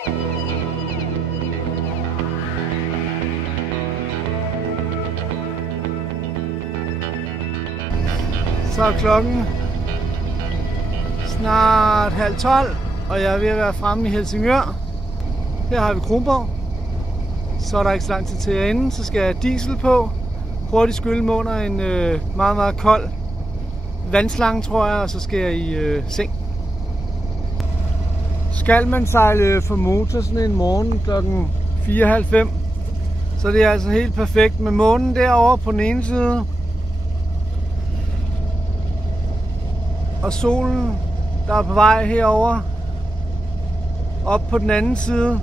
Så er klokken snart 11:30, og jeg er ved at være fremme i Helsingør. Her har vi Kronborg. Så er der ikke så lang tid til at ende. Så skal jeg have diesel på. Hurtigt skylle mig under en meget, meget kold vandslange, tror jeg, og så skal jeg i seng. Skal man sejle for motor sådan en morgen klokken 4:30, så det er altså helt perfekt med månen derovre på den ene side. Og solen, der er på vej herover op på den anden side.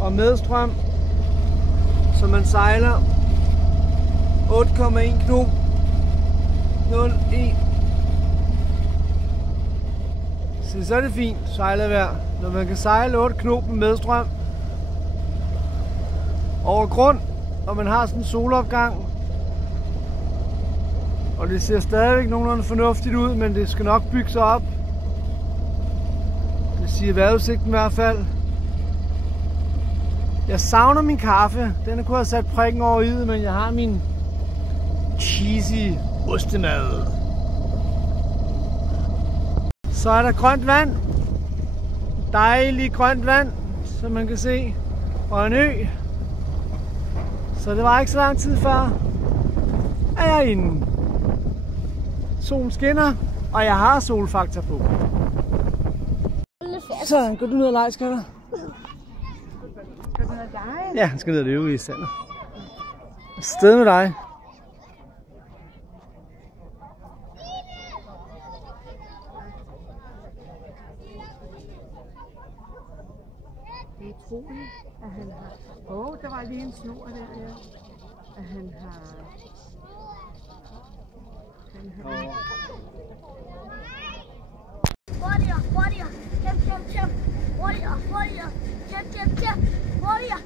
Og medstrøm, så man sejler 8,1 knop 0,1. Så er det fint sejlervejr, når man kan sejle 8 knop med medstrøm over grund, og man har sådan en solopgang. Og det ser stadigvæk nogenlunde fornuftigt ud, men det skal nok bygge sig op. Det siger vejrudsigten i hvert fald. Jeg savner min kaffe. Den kunne have sat prikken over i, men jeg har min cheesy ostemad. Så er der grønt vand. Dejligt grønt vand, som man kan se. Og en ø. Så det var ikke så lang tid før, at jeg er inde. Solen skinner, og jeg har solfaktor på. Så går du ned og lege, skatter? Skal du ned og lege? Ja, han skal ned og løbe i sandet. Afsted med dig. Det er utroligt, at han har... der var lige en snor der, ja. At han har... Warrior, jump, warrior, jump, warrior, jump, warrior,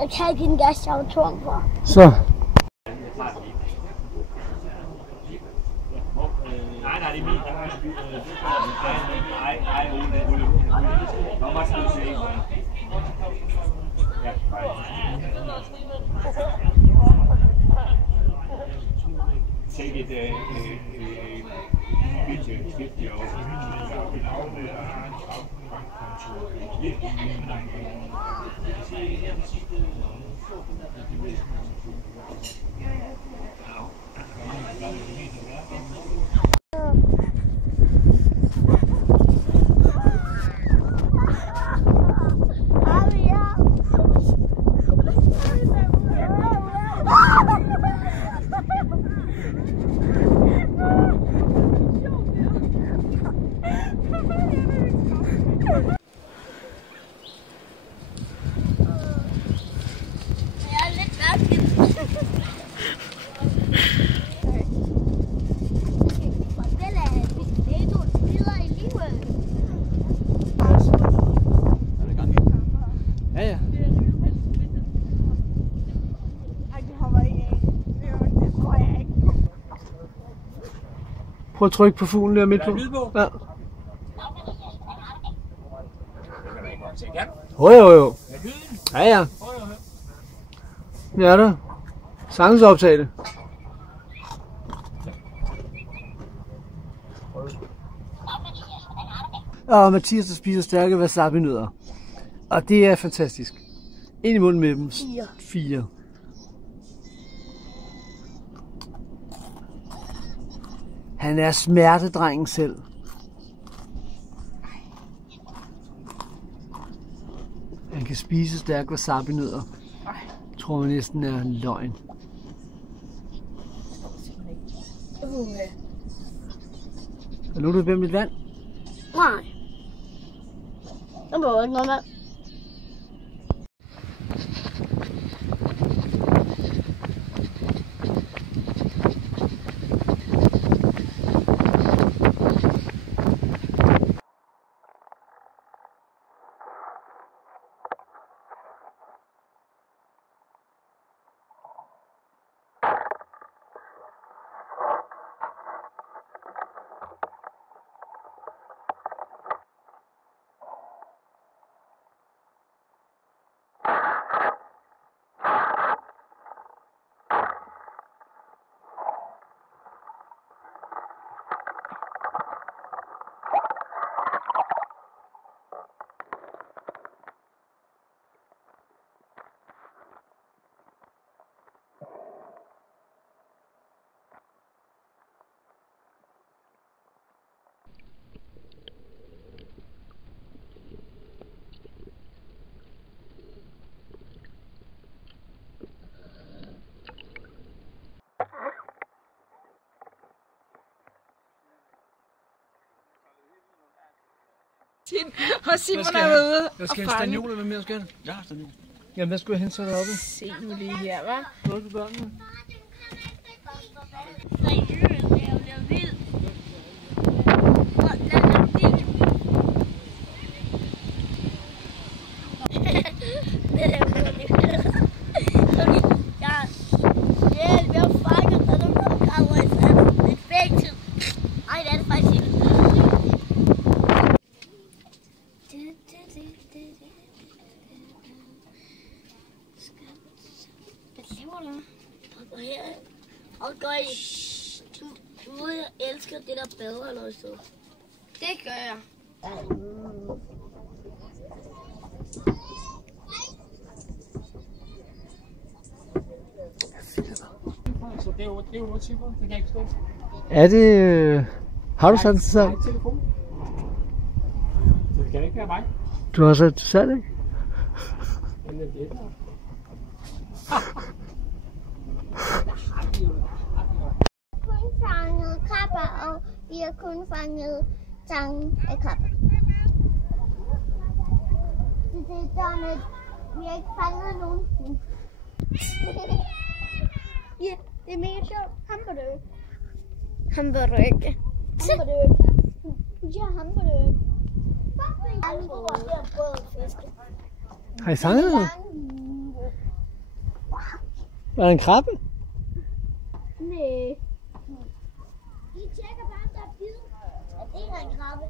jeg kan ikke en gas, jeg er tung for. Så. Nej, det er min. Nej, Ole. Hvor meget skal du sige? Ja, take it picture, skift your Prøv at trykke på fuglen der midt på. Ja. Jo. Ja. Ja, der. Sagtens optage det. Og Mathias, der spiser stærke wasabi-nødder. Og det er fantastisk. Ind i munden med dem. 4. Han er smertedrengen selv. Han kan spise stærke wasabi-nødder. Tror man næsten er en løgn. Er du ved mit vand? Nej. Der var ikke noget vand. Og Simon er ude Jeg skal og have fange. stanioler med mere, skal jeg? Ja, stanjol. Jamen, hvad skulle jeg hente så deroppe? Se nu lige her, hva'? Hvor er børnene? Og gør I... Du ved, jeg elsker det der bedre eller så. Det gør jeg. Så det er jo noget typer, det kan jeg ikke forstå. Er det... Har du sat det til salg? Nej, telefon. Det kan ikke være mig. Du har sat det til salg, ikke? Men det er der. Kun fanget krabber, og vi har kun fanget tangen af krabber. Så det er sådan, vi har ikke fanget nogen. Ja, det er mega sjovt. Hamburg. Hamburg. Hamburg. Ja, Hamburg. Har I fanget noget? Var der en krabbe? Nej. Vi tjekker bare, om der er bid. Og det er en krabbe.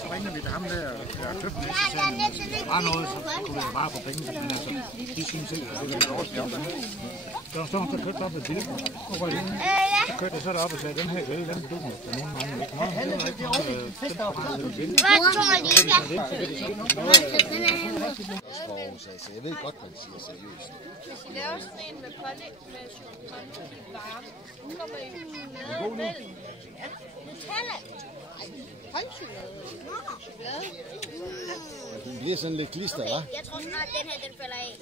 Så ringer vi til ham der, der har købt det, så siger han, hvis der var noget, så kunne vi bare få penge, men altså, de synes ikke, at det er vores job. Så har han købt op med bilden, og røg ind. Så kørte jeg så derop og sagde, den her grill, den du med nogen mange ikke. Nå, det var ikke noget, Så jeg ved godt, hvad de siger seriøst. Hvis I laver sådan en med pålæg med chokolade i varer, så kommer I med ja, Nutella. Chokolade. Den bliver sådan lidt klister, hva'? Jeg tror snart, den her, den falder af.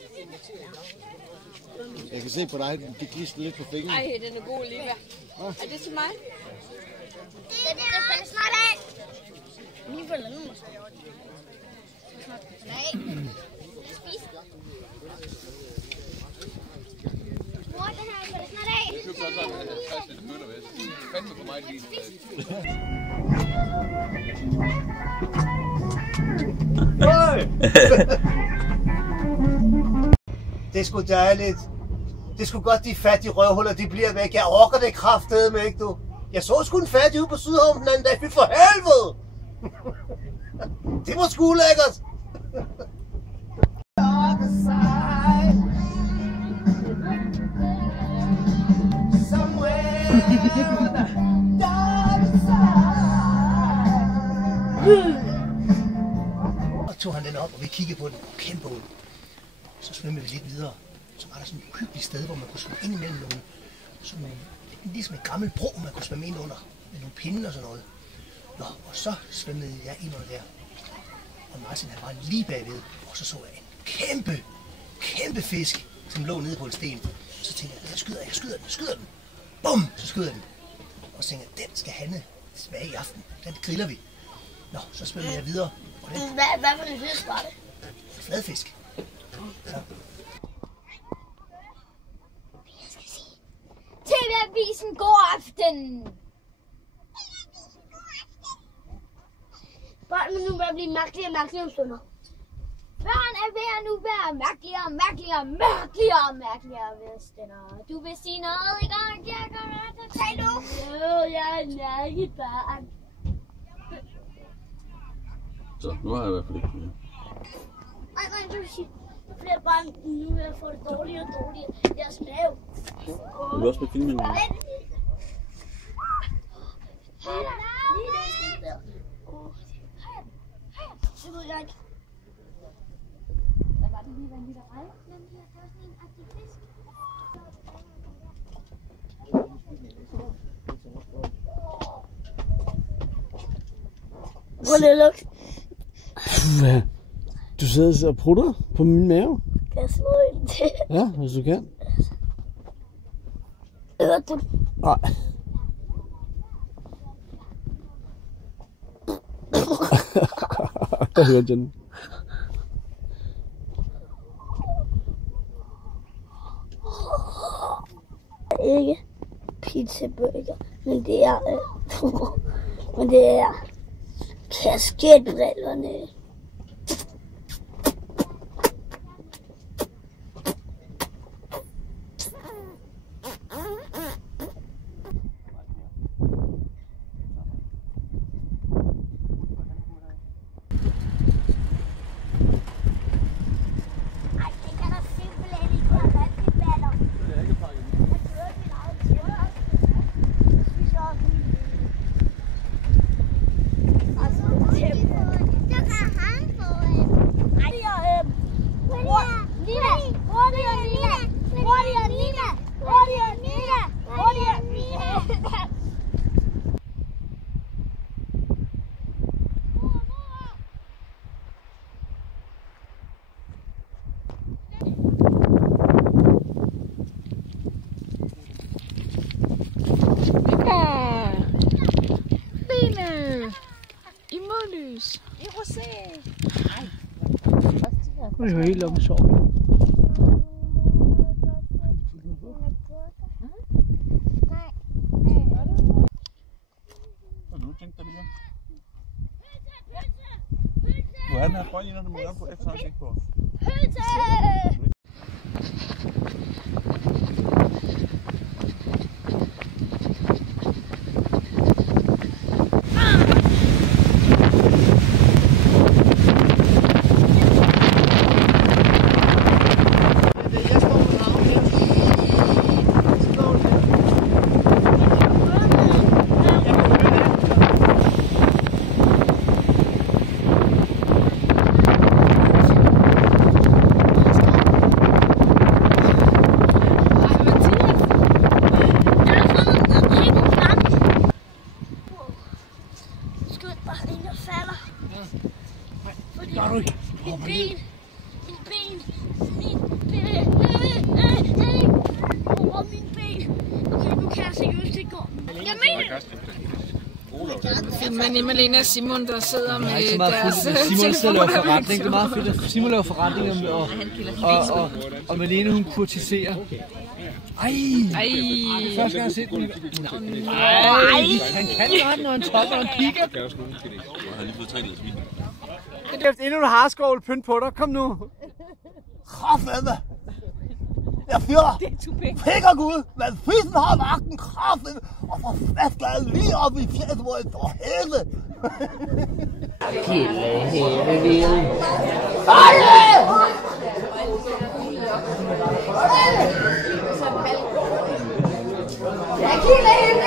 Jeg kan se på dig, det klister lidt på fingrene. Ej, den er god, Liva. Er det til mig? Den falder snart af. Lige falder den måske. Nej. Spis. Mor, den her falder snart af. Jeg købte også en møller ved. Det er fandme for mig lige. Det er sgu dejligt. Det er sgu godt, de fattige røvhuller, de bliver væk. Jeg orker det kraftedeme, ikke du? Jeg så sgu en fattig ude på Sydhavn den anden dag. Fy for helvede! Det var sgu lækkert. Og tog han den op, og vi kiggede på den. Kæmpe hul. Så svømmede vi lidt videre. Så var der sådan et uhyggeligt sted, hvor man kunne svømme ind imellem nogle, sådan nogle, ligesom et gammelt bro, man kunne svømme ind under, med nogle pinde og sådan noget. Nå, og så svømmede jeg ind under der. Og Martin han var lige bagved, og så jeg en kæmpe fisk, som lå nede på en sten. Så tænker jeg skyder den. Bum, så skyder den. Og så tænker jeg, den skal Hanne smage i aften. Den griller vi. Nå, så spiller jeg videre. Hvad for en fisk var det? Fladfisk. Så. Jeg skal sige. TV-avisen, god aften. Børn vil nu bare blive mærkeligere og mærkeligere om stunder. Børn er ved at nu være mærkeligere, Vester. Du vil sige noget, ikke? Jeg kommer til at tale nu. Jo, jeg er en mærkelig barn. Så, nu har jeg i hvert fald ikke mere. Nej, du vil sige, nu bliver jeg bare nu vil jeg få det dårligere og dårligere. Jeg er snæv. Du vil også blive filmet nu. Lige den skridt der. Det ved jeg ikke. Hvad var det lige, hvad lige der rejde? Jamen, det er sådan en agtig fisk. Prøv lige at lukke. Hvad? Du sidder og prutter på min mave? Jeg slår ind til. Ja, hvis du kan. Hørte du? Nej. Jeg hørte den. Ikke pizzaburger, men det er kasketbrillerne. Imodlys. I rosé. Det er jo helt oppe i soven. Hvad vil du tænke dig lige? Du er den her frøj, når du må gøre på efter ikke på. Men Emmalene og Simon, der sidder med deres Simon laver forretning. Det er meget fedt, at Simon laver forretning, og Malene hun kurtiserer. Ej! Første gang jeg har set den. Han kan ret, når han topper og kigger. Jeg har lige fået 3 liter svin. Det er endnu en harskål pynt på dig. Kom nu. Kraftedeme! Jeg fyrer pikker Gud, men fissen har magten kraften, og for fastlaget lige op i fjellet, hvor jeg får helvede. Kilde hele vilden. Jeg kilder hende!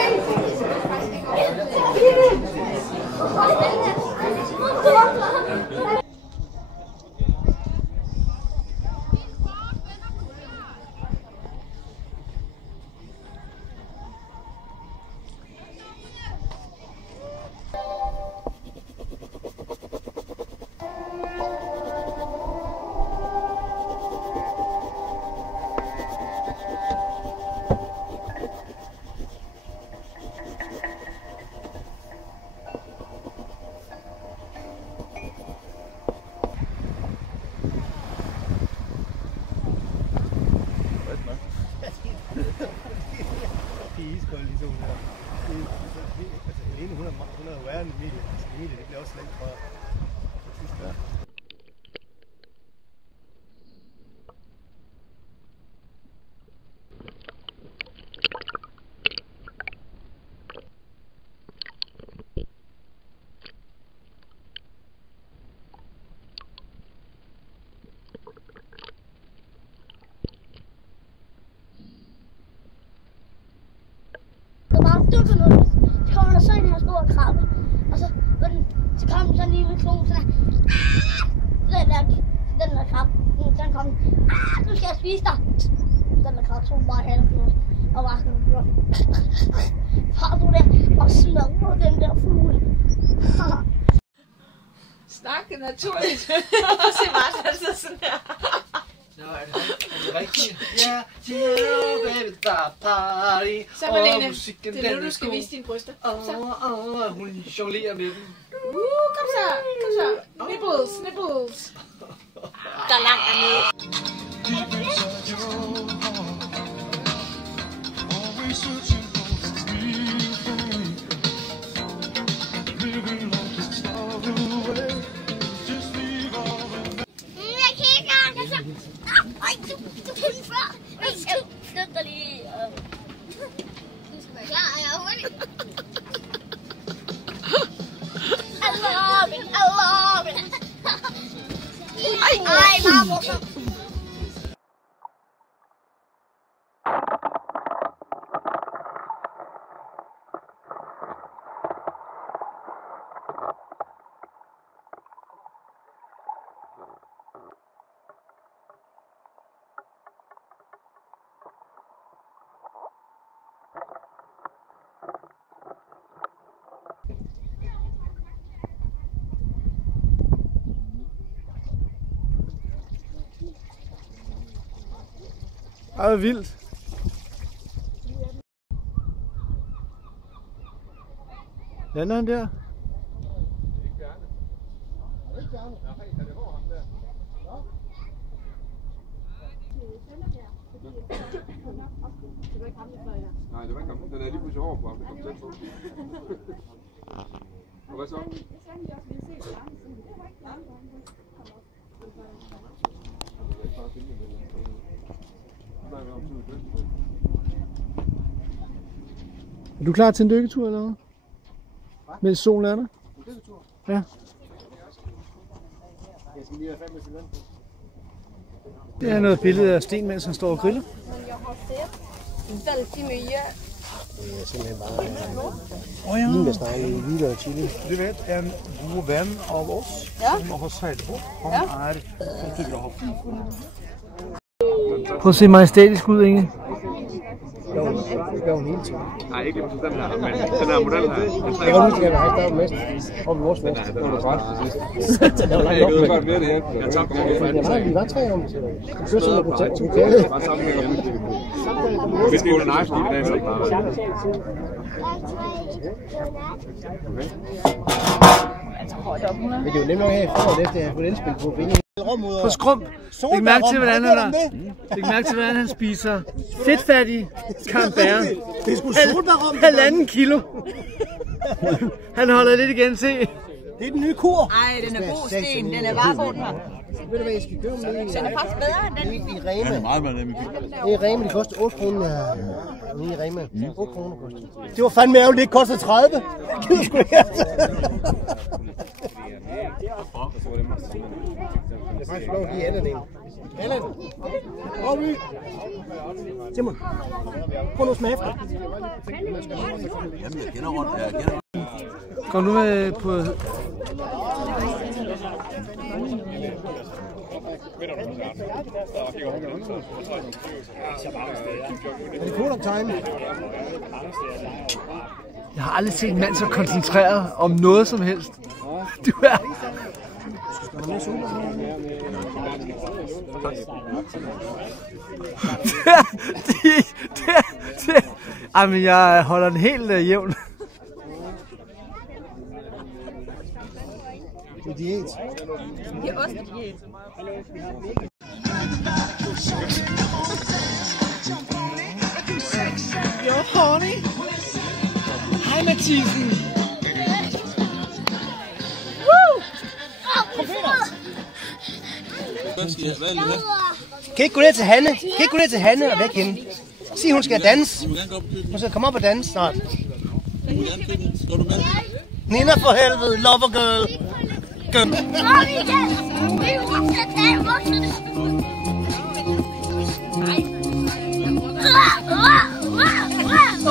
De er iskolde, de to der. Altså, Helene, hun er jo værre end Emilie. Altså, Emilie, det bliver også slemt, tror jeg. Ja. Så kommer der så en her stor krabbe, og så kom den så lige med kloen, sådan den der krabbe, den kom, nu skal jeg spise dig. Den der krabbe tog bare halvkloden, og var sådan, far du der, og smadrer den der fugle. Snakke naturligt. Se Martin, altså sådan her. Nå, er det rigtigt? Ja, baby, der er party. Så Malene, det er nu, du skal vise dine bryster. Hun jonglerer med dem. Kom så. Nipples. Der er langt dernede. Du kan før. Flyt dig lige. Du skal være klar, jeg er hurtig. I love it. Ej, meget morsomt. Det er vildt. Lander han der? Nej, det var ikke ham. Den er lige pludselig over på ham. Det kom tæt på. Og hvad så? Er du klar til en dykketur eller hvad? Mens solen er der? En dykketur? Ja. Jeg skal lige have 5 minutter på. Det er noget billede af Sten, mens han står og griller. Väldigt mycket. Det er simpelthen bare vinbesteg i hvide og chili. Du vet, en god ven av oss som har sejlbåd, han er fotograf. Prøv at se majestætisk ud, Inge. Det gør hun hele tiden. Nej, ikke lige den her, men den her model her. Jeg kan huske, at jeg har haft mest oppe i vores fest. Den var først til sidst. Det var langt nok med. Jeg tabte det. Vi var 3 om. Det blev sådan noget brutalt. Det var sammen med hvis det er en nice i dag, så men det er jo nemt nok her i foråret, efter jeg har fået elspil på bingen. På skrump. Læg mærke til, hvordan han spiser fedtfattig camembert. Det er sgu solbærrom. 1,5 kilo. Han holder lidt igen, se. Det er den nye kur. Ej, den er god, Sten. Den er bare god, den her. Ved du hvad, jeg skal købe med i? Den er faktisk bedre end den. I Rema. Det er meget nemme. Det er Rema, de koster 8 kroner. Nede i Rema. 8 kroner koster. Det var fandme ærgerligt, det ikke koster 30. Det gider sgu ikke. Det er faktisk lov at give Allan en. Allan! Råby! Simon! Prøv nu at smage efter. Jamen, jeg kender rundt. Kom nu med på... Er det cool time? Jeg har aldrig set en mand så koncentreret om noget som helst. Du er... Ej, men jeg holder den helt jævn. Det er diæt. Det er også diæt. honey? Hej, Mathisen. Woo! Kom, Peter. Kan ikke gå ned til Hanne? Kan ikke gå ned til Hanne og væk hende? Sig, hun skal danse. Hun skal komme op og danse snart. Nina, for helvede. Lover girl.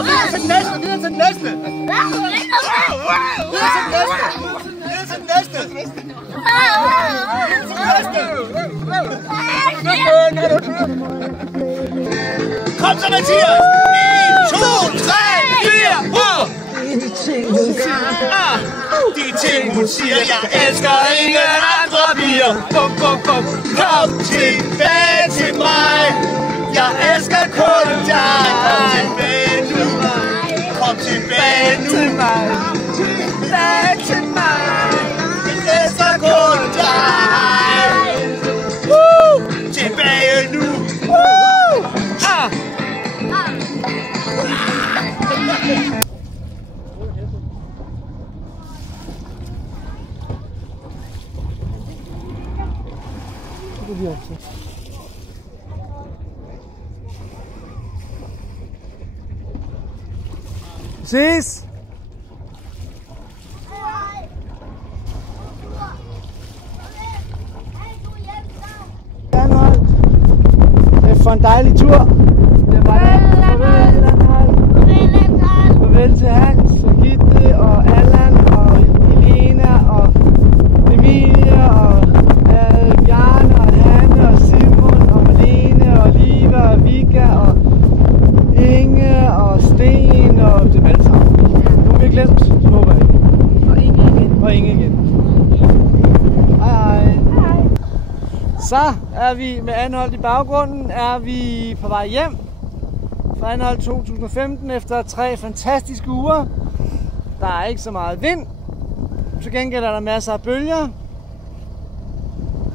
Videre til den næste. Videre til den næste. Kom så, Mathias! 1, 2, 3, 4, de ting, hun siger, jeg elsker ingen andre piger. Bum, bum, bum. Kom tilbage til mig. Jeg elsker kun dig. Kom tilbage nu. Tilbage til mig. Jeg elsker kun dig. Tilbage nu. Ses! Anholdt. Det er for en dejlig tur. Det var det. Farvel, Anholdt. Farvel til Hans og Gitte og Allan og Elena og Emilie og Bjarne og Hanne og Simon og Malene og Liva og Vika og Inge og Sten og dem alle sammen. Nu har vi glemt, håber jeg. Og Inge igen. Og Inge igen. Hej hej. Hej. Så er vi med Anholdt i baggrunden, er vi på vej hjem fra Anholdt 2015 efter 3 fantastiske uger. Der er ikke så meget vind. Til gengæld er der masser af bølger.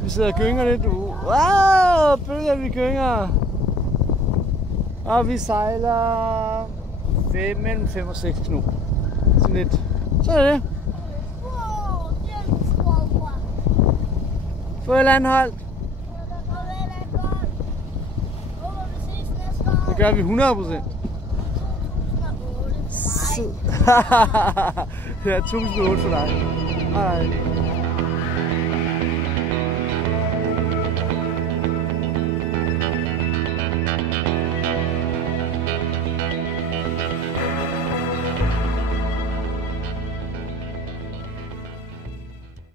Vi sidder og gynger lidt. Wow, bølger vi gynger. Og vi sejler mellem 5 og 6 knop. Sådan lidt. Så er det. Farvel, Anholdt. Det gør vi 100%. Ja, 1008 for dig. Hej.